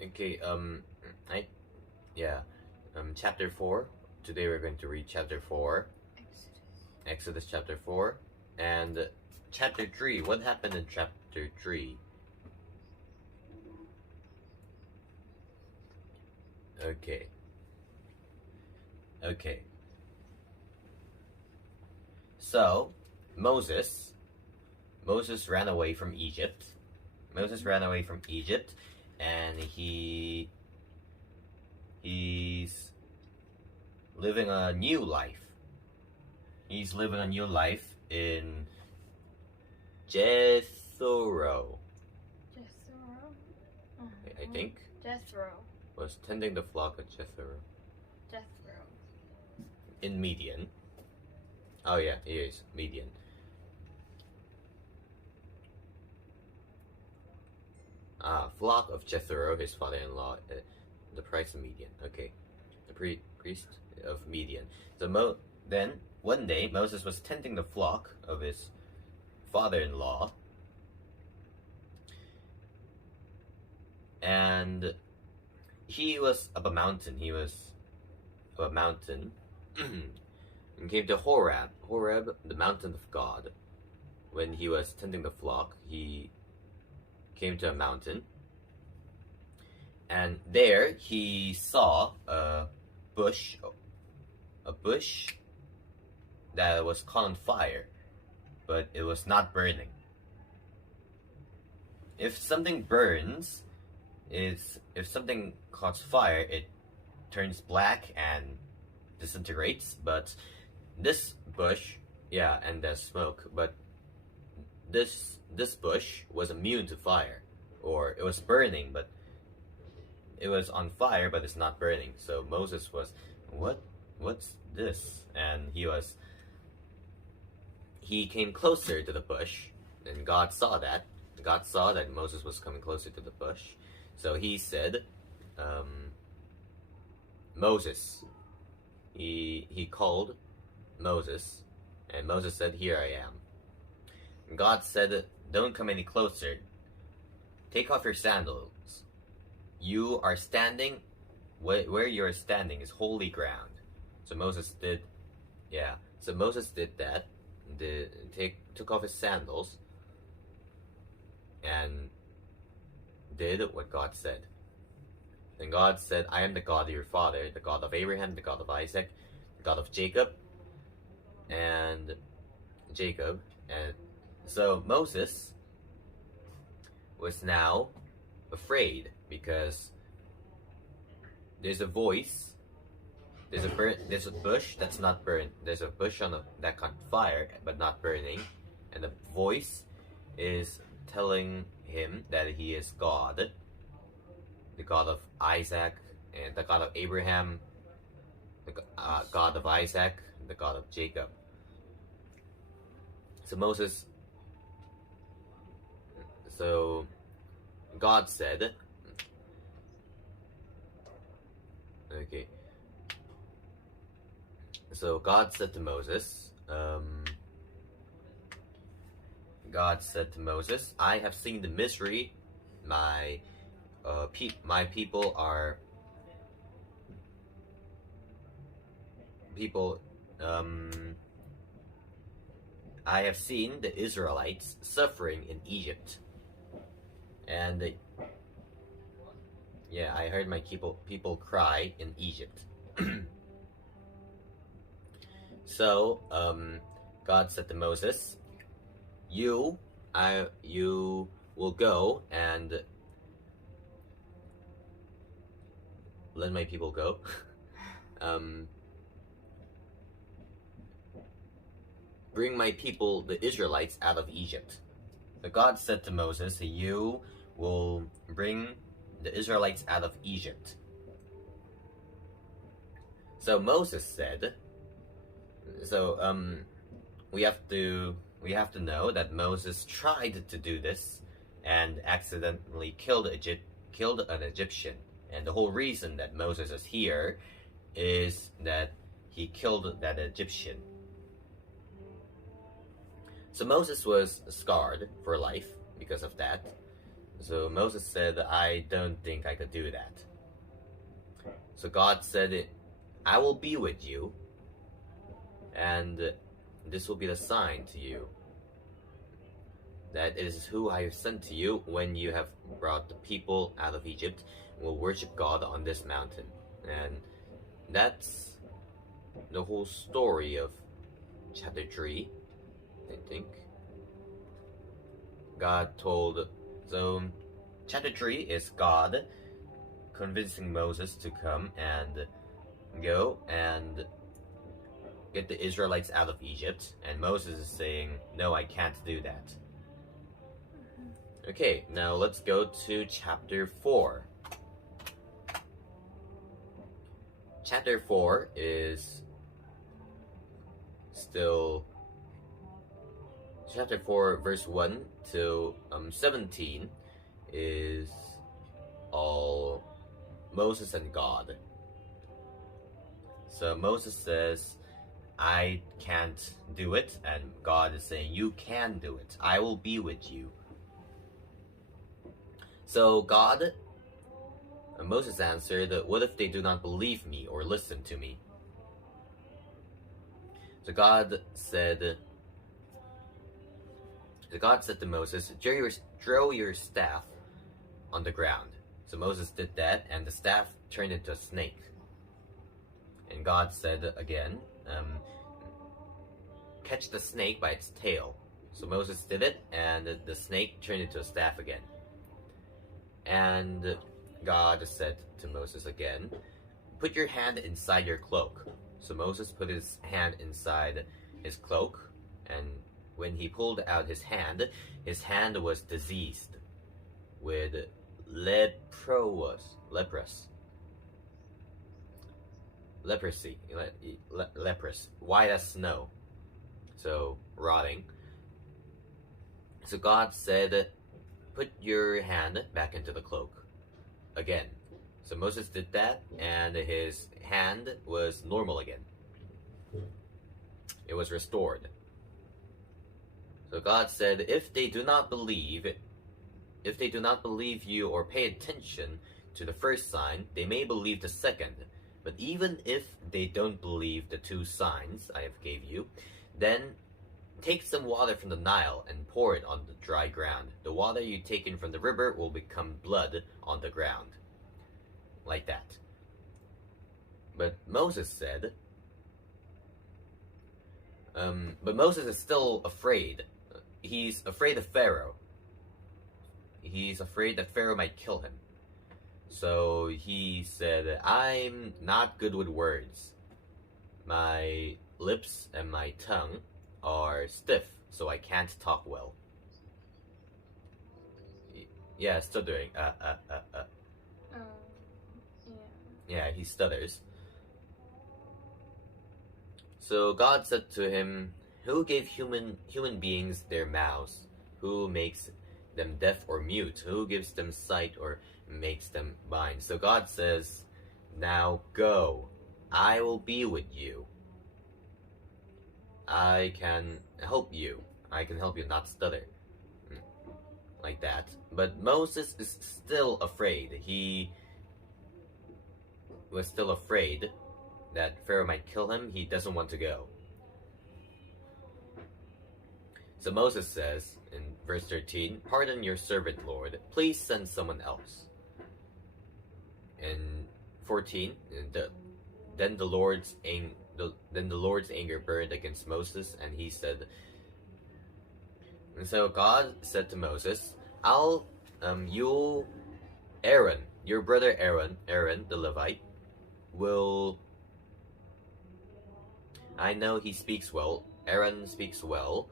Okay, I yeah, chapter 4. Today we're going to read chapter 4, Exodus chapter 4, and chapter 3. What happened in chapter 3? Okay, okay. So, Moses, Moses ran away from Egypt. Moses ran away from Egypt, and he's living a new life. He's living a new life in Jethro. Jethro. I think Jethro. was tending the flock of Jethro Jethro. in Midian. Oh yeah, he is Midian. Flock of Jethro, his father-in-law, the priest of Midian. Okay, the priest of Midian. So then one day Moses was tending the flock of his father-in-law, and he was up a mountain. He was up a mountain, and came to Horeb, the mountain of God. When he was tending the flock, he came to a mountain, and there he saw a bush that was caught on fire, but it was not burning. If something burns, if something caught fire, it turns black and disintegrates. But this bush, yeah, and there's smoke, but this bush was immune to fire, or it was burning, but it was on fire, but it's not burning. So Moses was, what's this? And he came closer to the bush, and God saw that. God saw that Moses was coming closer to the bush. So he said, Moses. He called Moses, and Moses said, "Here I am." And God said, "Don't come any closer. Take off your sandals. You are standing, where you are standing is holy ground." So Moses did, yeah. So Moses did that. Took off his sandals, and did what God said. Then God said, "I am the God of your father, the God of Abraham, the God of Isaac, the God of Jacob." And so Moses was now afraid, because there's a voice. There's a bush that's not burned. There's a bush that caught fire but not burning, and the voice is telling him that he is God, the God of Isaac, and the God of Abraham, the God of Isaac, the God of Jacob. So God said, okay. So God said to Moses, "I have seen the misery my people are people. I have seen the Israelites suffering in Egypt, and I heard my people cry in Egypt." So God said to Moses, "You will go and let my people go." Bring my people, the Israelites, out of Egypt. So God said to Moses, "You will bring the Israelites out of Egypt." So Moses said, we have to know that Moses tried to do this and accidentally killed an Egyptian. And the whole reason that Moses is here is that he killed that Egyptian. So Moses was scarred for life because of that. So Moses said, I don't think I could do that. So God said, I will be with you, and this will be the sign to you that it is who I have sent to you when you have brought the people out of Egypt and will worship God on this mountain. And that's the whole story of chapter 3, I think. God told, so chapter 3 is God convincing Moses to come and go and get the Israelites out of Egypt, and Moses is saying, no, I can't do that. Okay, now let's go to chapter 4. Chapter 4 is still chapter 4 verse 1 to 17 is all Moses and God. So Moses says, I can't do it, and God is saying, you can do it. I will be with you. So God, Moses answered, what if they do not believe me or listen to me? So God said to Moses, throw your staff on the ground. So Moses did that, and the staff turned into a snake. And God said again, catch the snake by its tail. So Moses did it, and the snake turned into a staff again. And God said to Moses again, put your hand inside your cloak. So Moses put his hand inside his cloak, and when he pulled out his hand was diseased with leprosy, leprous, white as snow, so rotting. So God said, put your hand back into the cloak again. So Moses did that, and his hand was normal again. It was restored. So God said, if they do not believe you or pay attention to the first sign, they may believe the second. But even if they don't believe the 2 signs I have gave you, then take some water from the Nile and pour it on the dry ground. The water you taken from the river will become blood on the ground. Like that. But Moses said, but Moses is still afraid. He's afraid of Pharaoh. He's afraid that Pharaoh might kill him. So he said, I'm not good with words. My lips and my tongue are stiff, so I can't talk well. Yeah, stuttering. Yeah, he stutters. So God said to him, who gave human beings their mouths? Who makes them deaf or mute? Who gives them sight or makes them blind? So God says, now go. I will be with you. I can help you. I can help you not stutter. Like that. But Moses is still afraid. He was still afraid that Pharaoh might kill him. He doesn't want to go. So Moses says in verse 13, pardon your servant, Lord. Please send someone else. In 14, then the Lord's anger burned against Moses, and he said, and so God said to Moses, Aaron, your brother Aaron the Levite, I know he speaks well. Aaron speaks well,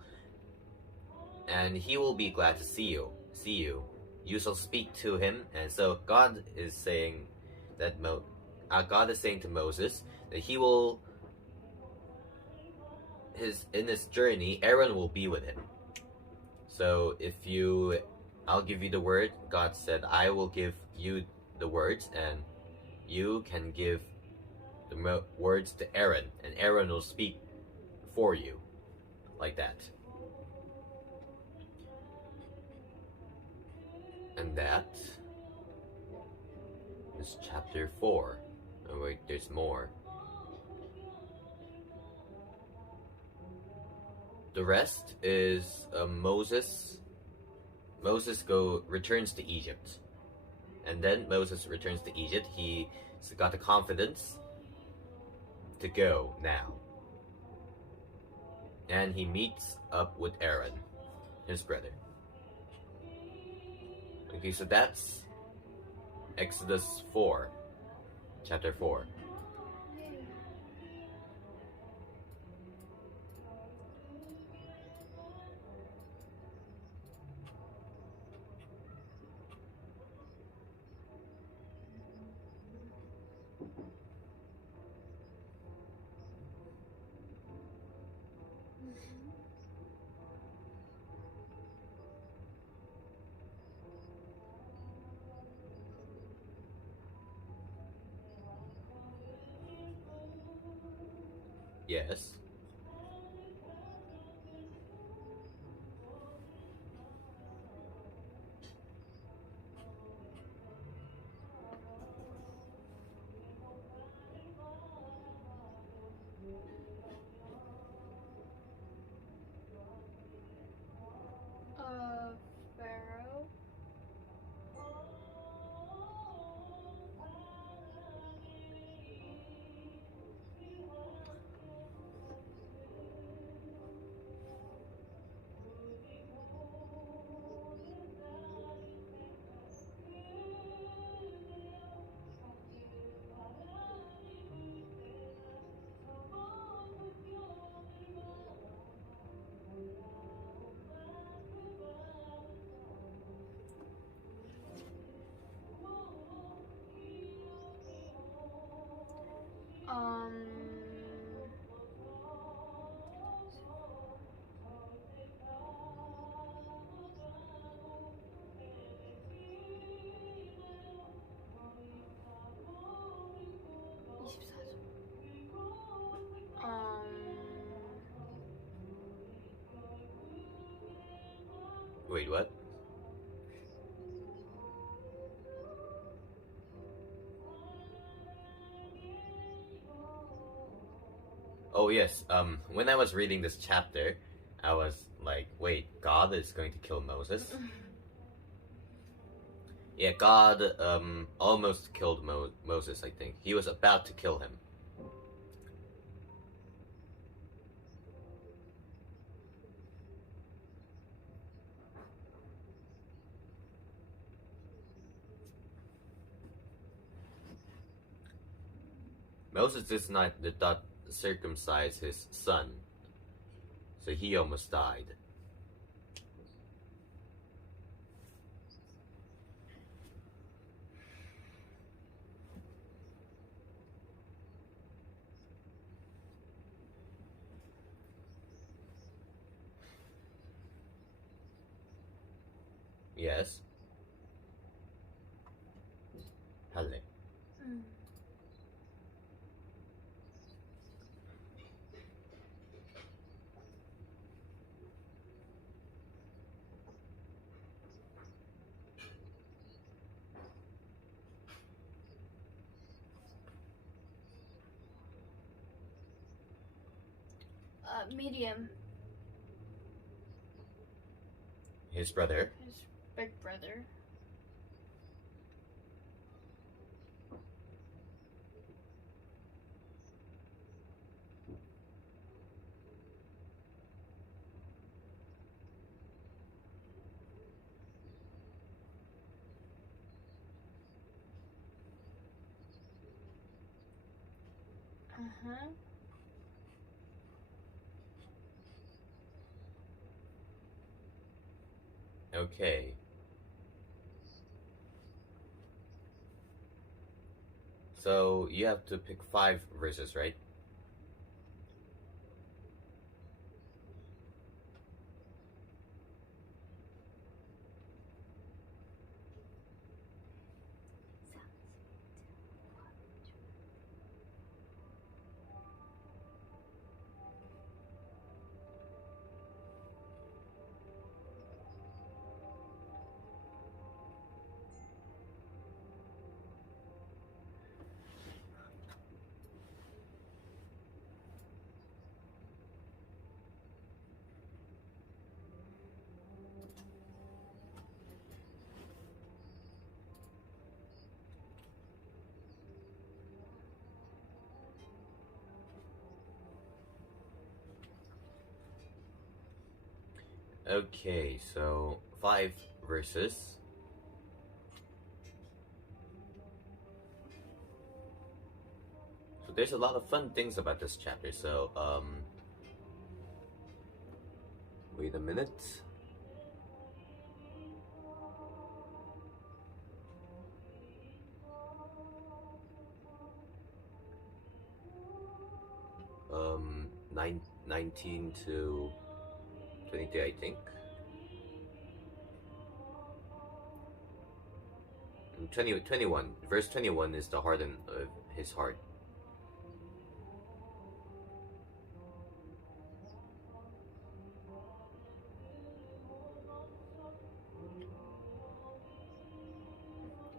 and he will be glad to see you. You shall speak to him. And so God is saying that God is saying to Moses that he will in this journey, Aaron will be with him. So I'll give you the word. God said, I will give you the words, and you can give the words to Aaron, and Aaron will speak for you. Like that. And that is chapter 4. Oh wait, there's more. The rest is Moses. Moses returns to Egypt, and then Moses returns to Egypt. He's got the confidence to go now, and he meets up with Aaron, his brother. Okay, so that's Exodus 4, chapter 4. Yes. Pharaoh. Um. Wait, what? Oh yes. When I was reading this chapter, I was like, wait, God is going to kill Moses? Yeah, God almost killed Moses, I think. He was about to kill him. Moses did not circumcise his son, so he almost died. Yes. Halle. Medium. His brother. His big brother. Uh-huh. Okay. So you have to pick 5 verses, right? Okay, so 5 verses. So there's a lot of fun things about this chapter. So wait a minute. Um, 19 to 22, I think. 21. Verse 21 is the harden of his heart.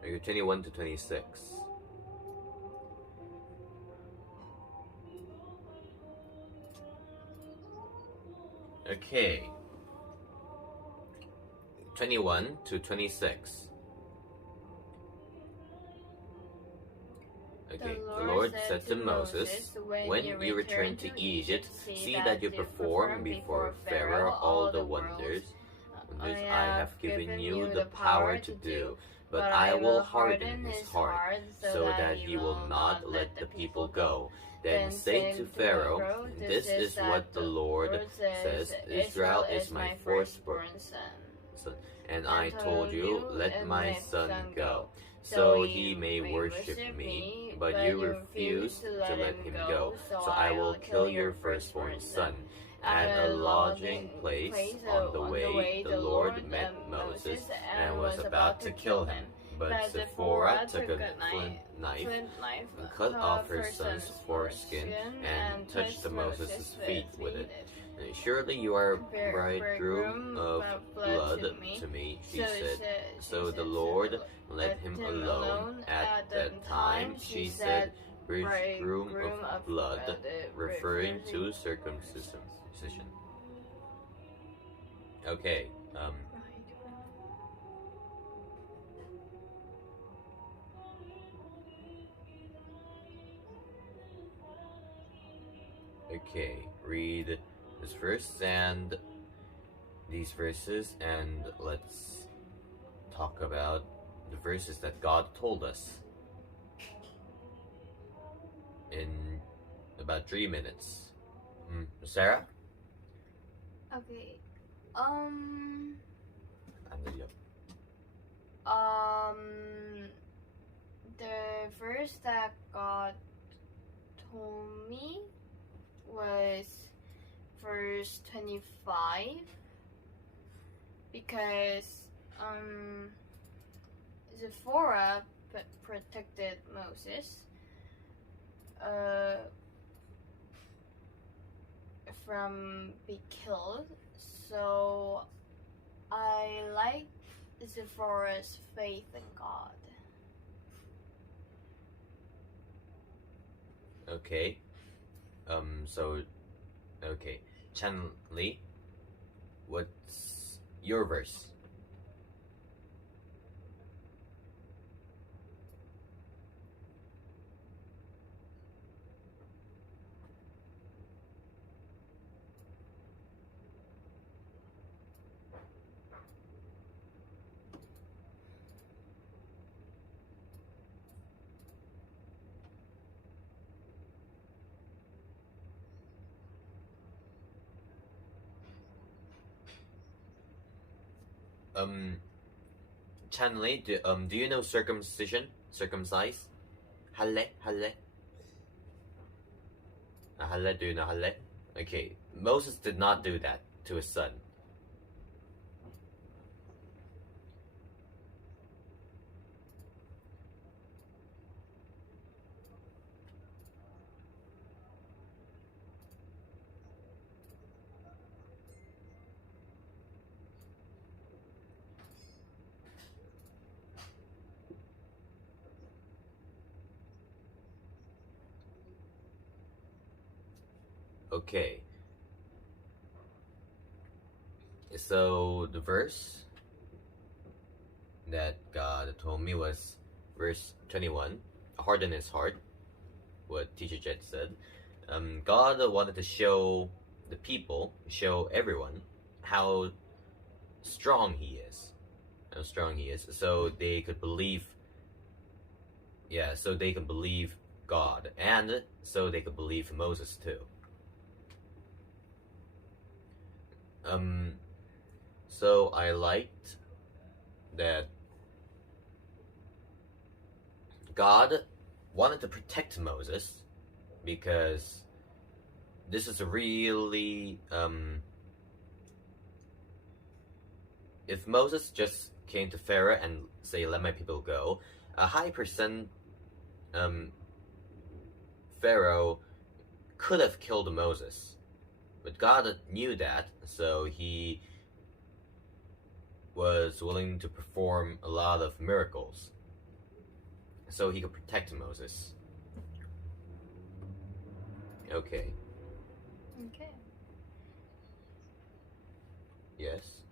Okay, 21 to 26. Okay. 21 to 26. Okay, the Lord said to Moses, when you return to Egypt, see that you perform before Pharaoh all the wonders I have given you the power to do. But I will harden his heart, so that he will not let the people go. Then say to Pharaoh, this is what the Lord says, Israel is my firstborn son, and I told you, let my son go, so he may worship me, but you refuse to let him go, so I will kill your firstborn son. At a lodging place on the way, the Lord met Moses and was about to kill him. But Zipporah took a flint knife and cut off her son's foreskin and touched Moses' feet with it. Surely you are bridegroom of blood to me, she said. So the Lord let him alone. At that time, she said, bridegroom of blood, referring to circumcision. Okay. Okay. Read this verse and these verses, and let's talk about the verses that God told us in about 3 minutes. Sarah? Okay. Andrea. The verse that God told me was verse 25, because Zipporah protected Moses from being killed, so I like Zipporah's faith in God. Okay. Okay. Chan Lee, what's your verse? Chanley, do you know circumcision? Circumcise? Halle? Halle? Halle, do you know Halle? Okay, Moses did not do that to his son. Okay. So the verse that God told me was verse 21. Harden his heart. What Teacher Jet said. God wanted to show the people, show everyone how strong he is. How strong he is. So they could believe. Yeah, so they can believe God, and so they could believe Moses too. So I liked that God wanted to protect Moses because this is a really if Moses just came to Pharaoh and say let my people go, a high percent Pharaoh could have killed Moses, but God knew that, so he was willing to perform a lot of miracles so he could protect Moses. Okay. Okay. Yes.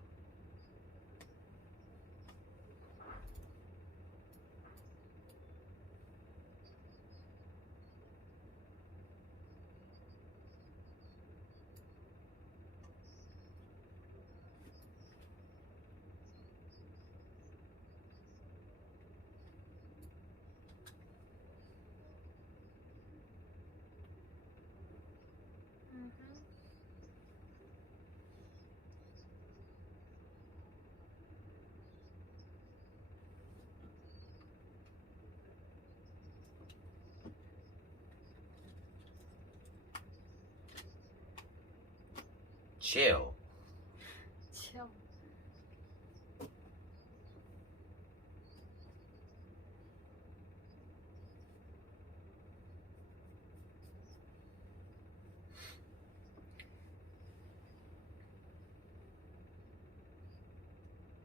Mm-hmm. Chill. Chill.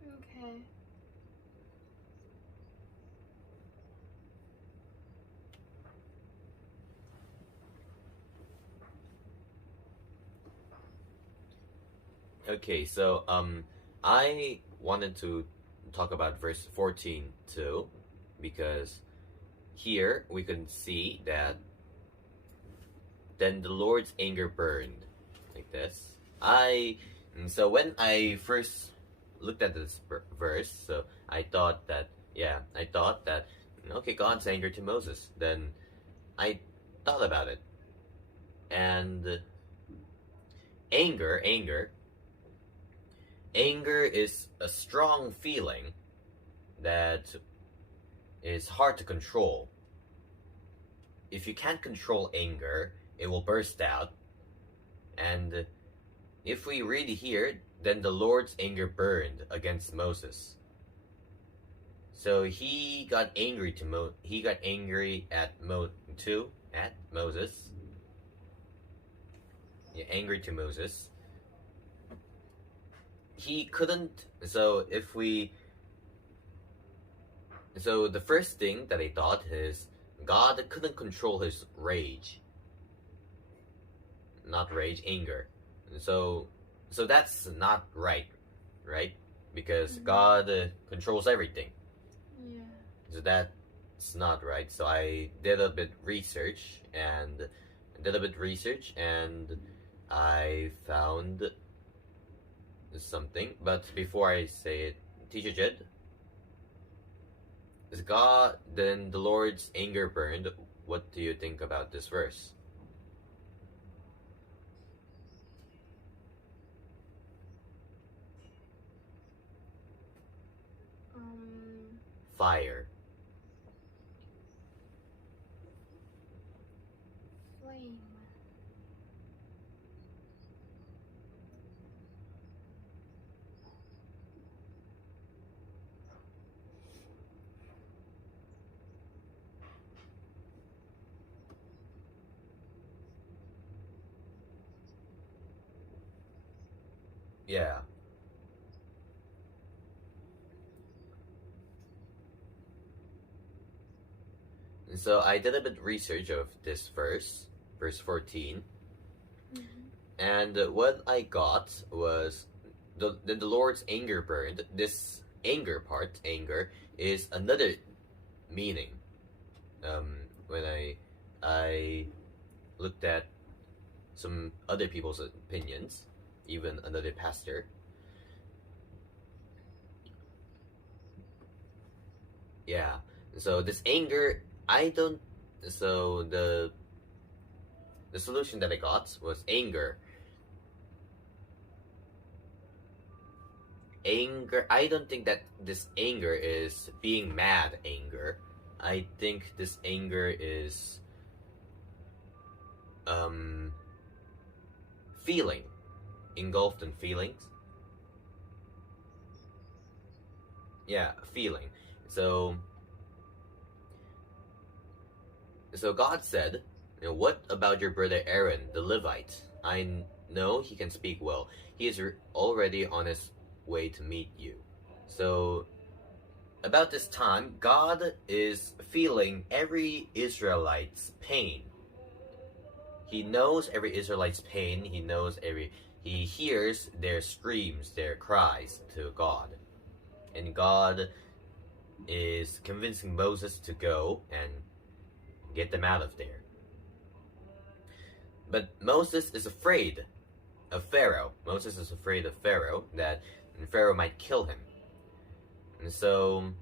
Okay. Okay, so I wanted to talk about verse 14 too, because here we can see that then the Lord's anger burned, like this. So when I first looked at this verse, so I thought that okay, God's anger to Moses. Then I thought about it, and anger is a strong feeling that is hard to control. If you can't control anger, it will burst out. And if we read here, then the Lord's anger burned against Moses. So he got angry at Moses. Yeah, angry to Moses. He couldn't. So the first thing that I thought is God couldn't control his rage. Not rage, anger. So that's not right, right? Because God controls everything. Yeah. So that's not right. So I did a bit research and I found something. But before I say it, Teacher Jed, is God then the Lord's anger burned? What do you think about this verse? Fire. Flame. Yeah. So I did a bit research of this verse 14, and what I got was the Lord's anger burned. This anger part, anger, is another meaning. When I looked at some other people's opinions, even another pastor. Yeah. So this anger, I don't. So the solution that I got was anger. Anger. I don't think that this anger is being mad anger. I think this anger is feeling, engulfed in feelings. Yeah, feeling. So God said, what about your brother Aaron, the Levite? I know he can speak well. He is already on his way to meet you. So about this time, God is feeling every Israelite's pain. He knows every Israelite's pain. He hears their screams, their cries to God. And God is convincing Moses to go and get them out of there. But Moses is afraid of Pharaoh. Moses is afraid of Pharaoh, that Pharaoh might kill him. And so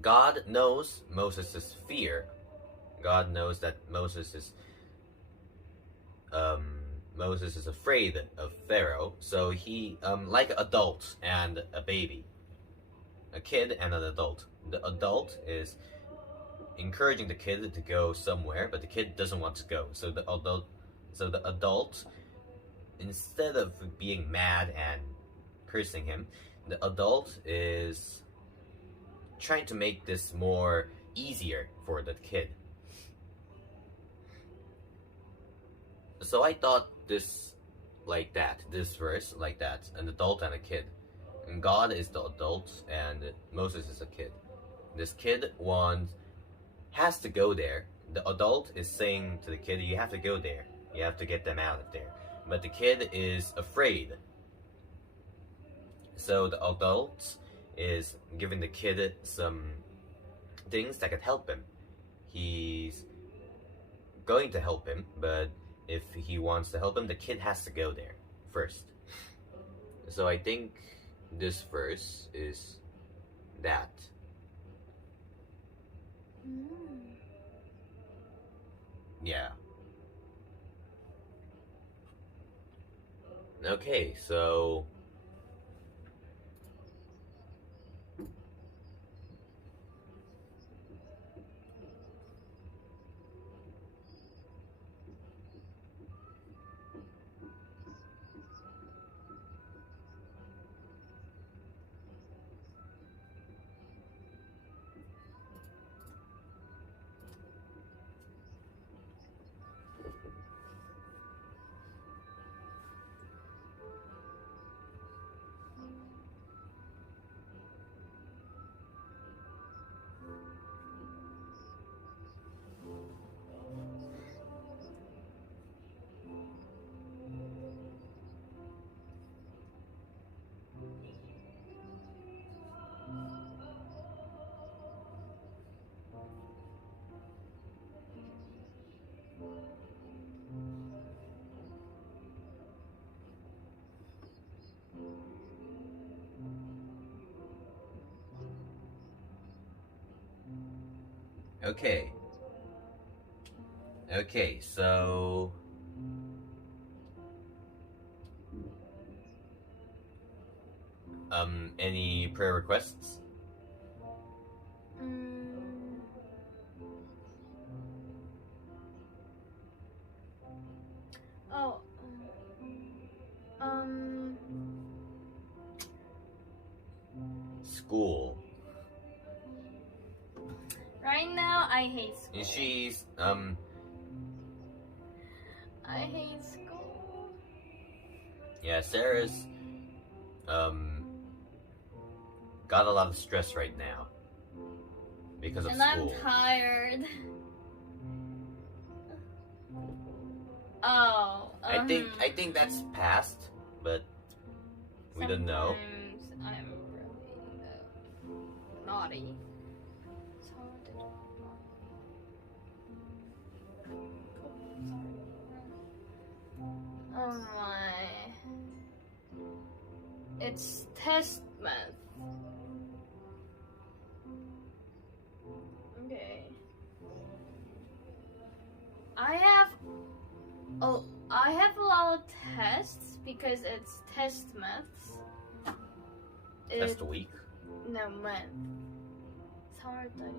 God knows Moses' fear. God knows that Moses is afraid of Pharaoh. So he, like an adult and a baby, a kid and an adult. The adult is encouraging the kid to go somewhere, but the kid doesn't want to go. So the adult, instead of being mad and cursing him, the adult is trying to make this more easier for the kid. So I thought this verse like that, an adult and a kid. And God is the adult and Moses is a kid. This kid has to go there. The adult is saying to the kid, you have to go there. You have to get them out of there. But the kid is afraid. So the adult is giving the kid some things that could help him. He's going to help him, but if he wants to help him, the kid has to go there first. So I think this verse is that. Yeah. Okay, so okay. Okay, so any prayer requests? Oh. School. Right now, I hate school. And she's I hate school. yeah, Sarah's got a lot of stress right now because of And school. I'm tired. Oh. I think that's past, but we don't know. Sometimes I'm really naughty. It's hard to do. Oh my. It's test month. Oh, I have a lot of tests because it's test months. Test week. No, month. 4월달이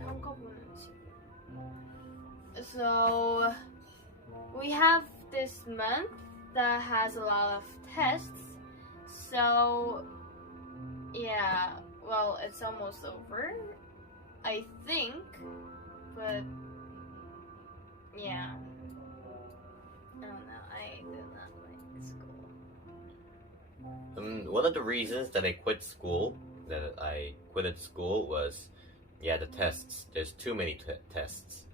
평가 보는 시간. So we have this month that has a lot of tests. So yeah, well, it's almost over, I think, but yeah. I don't know. I do not like school. One of the reasons that I quit school, was, the tests. There's too many tests.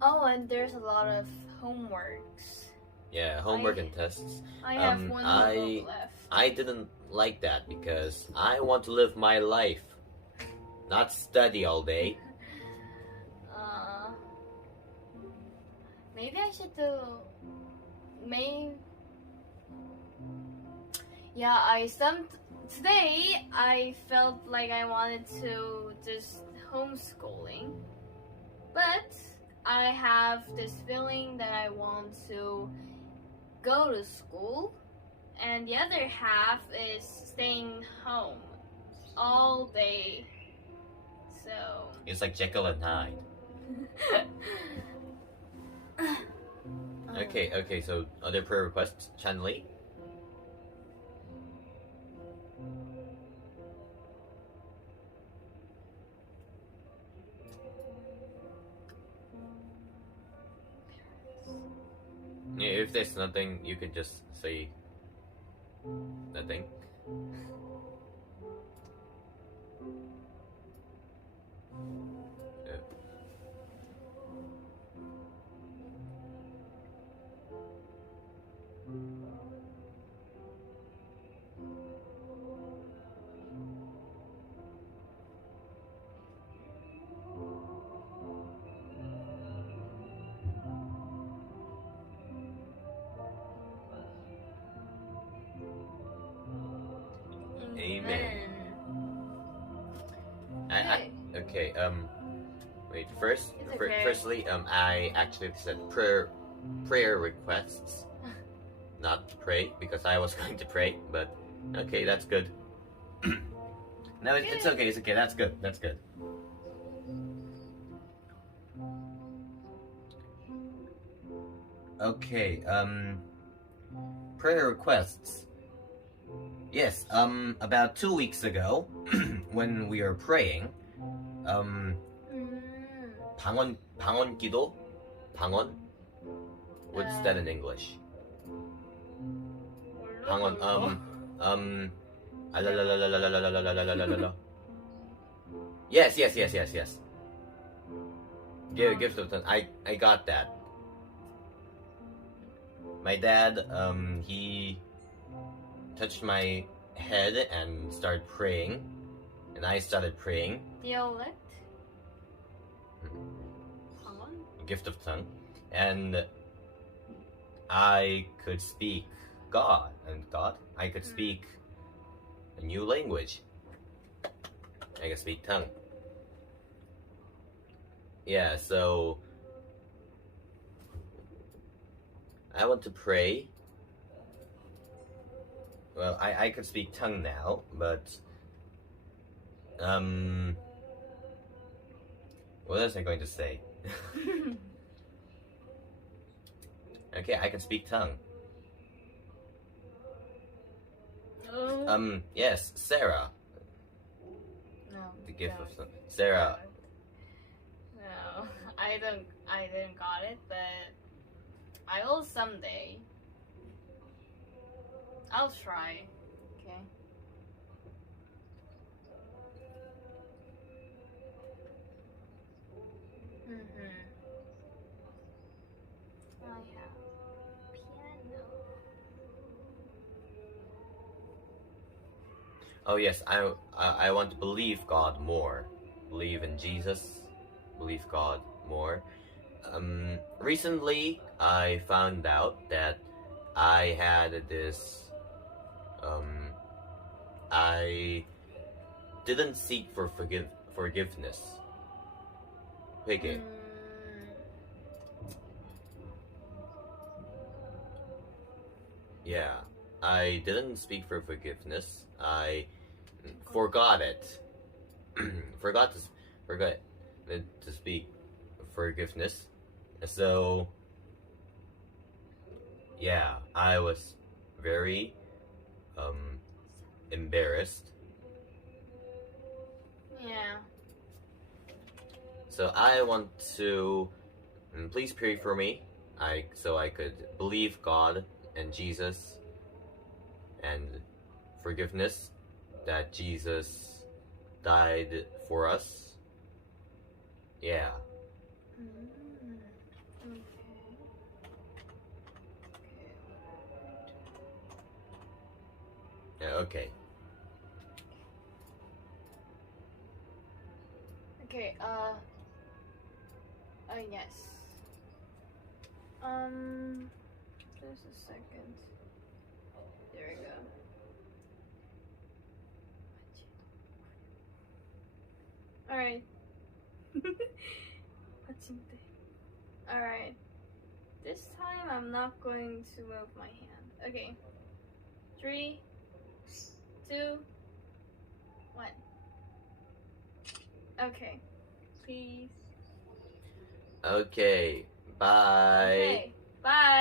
Oh, and there's a lot of homeworks. Yeah, homework and tests. I have one book left. I didn't like that because I want to live my life, not study all day. Maybe I should do. Yeah, today I felt like I wanted to just homeschooling, but I have this feeling that I want to go to school, and the other half is staying home all day. So It's like Jekyll and Hyde. Okay, so other prayer requests, Chanli? Yeah, if there's nothing, you could just say nothing. Amen. Okay, wait, firstly, I actually said prayer requests, not pray, because I was going to pray, but okay, that's good. No, it's okay, that's good. Okay, prayer requests. Yes, about 2 weeks ago, when we were praying, 방언 기도? 방언? What's that in English? 방언, Yes. Give to I got that. My dad, he touched my head and started praying, and I started praying. Dialect? Gift of tongue, and I could speak God. I could speak a new language. I could speak tongue. Yeah, so I want to pray. Well, I could speak tongue now, but what was I going to say? Okay, I can speak tongue. Yes, Sarah. No. The gift of Sarah. No, I didn't got it, but I will someday. I'll try. Okay. I have piano. Oh yes, I want to believe God more. Believe in Jesus. Believe God more. Recently I found out that I had this. I didn't seek for forgiveness. 회개. Yeah, I didn't speak for forgiveness. I forgot it. forgot to forgot to speak forgiveness. So yeah, I was very embarrassed. Yeah. So I want to please pray for me. So I could believe God and Jesus and forgiveness that Jesus died for us. Yeah. Mm, okay. Yeah, okay. Okay. Yes. Just a second. There we go. All right. All right. This time I'm not going to move my hand. Okay. 3, 2, 1. Okay. Please. Okay. Bye. Okay. Bye.